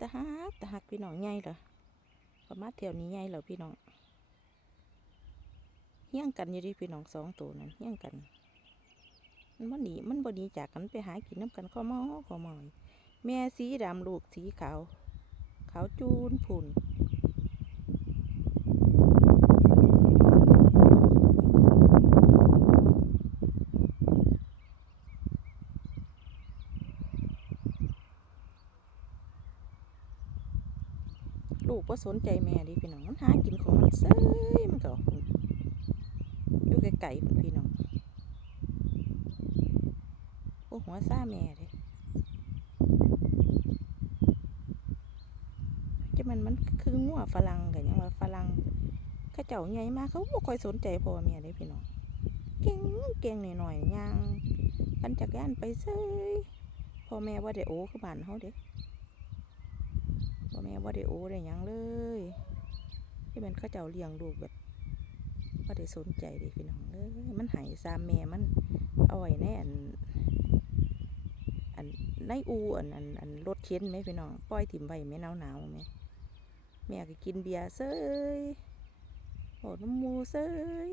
ตะฮักตะฮักพี่น้องใหญ่เหรอประมาณแถวนี้ใหญ่เหรอพี่น้องเฮี้ยงกันอยู่ดิพี่น้องสองตัวนั้นเฮี้ยงกัน มันบ่หนีมันบ่หนีจากกันไปหากินน้ำกันข้อมอข้อมอย แม่สีดำลูกสีขาว ขาวจูนผุ่น ลูกว่าสนใจแม่ดิพี่น้องมันหากินของมันเซ้ยมันก็อยู่ไกลๆพุ่นพี่น้องโอ้หัวซ่าแม่เด้จะมันมันคืองัวฝรั่งกันยังว่าฝรั่งเขาเจ้าใหญ่มากเขาบ่ค่อยสนใจพ่อแม่เด้พี่น้องเก่งเก่งหน่อยๆย่างปั่นจักรยานไปเซ้ยพ่อแม่ว่าได้โอ้คือบ้านเฮาเด้พ่อ แม่ว่าได้โอ้ได้ยังเลย ที่มันเขาเจ้าเลี้ยงลูกแบบว่าได้สนใจดิพี่น้องเอ้ยมันหายซามแม่มันเอาไว้ในอันอันในอูอันอันอันรถเข็นไหมพี่น้องปล่อยถิ่มไว้แม่หนาวหนาวไหมแม่ก็กินเบียร์เซ้ยโอ้น้ำมูเซ้ย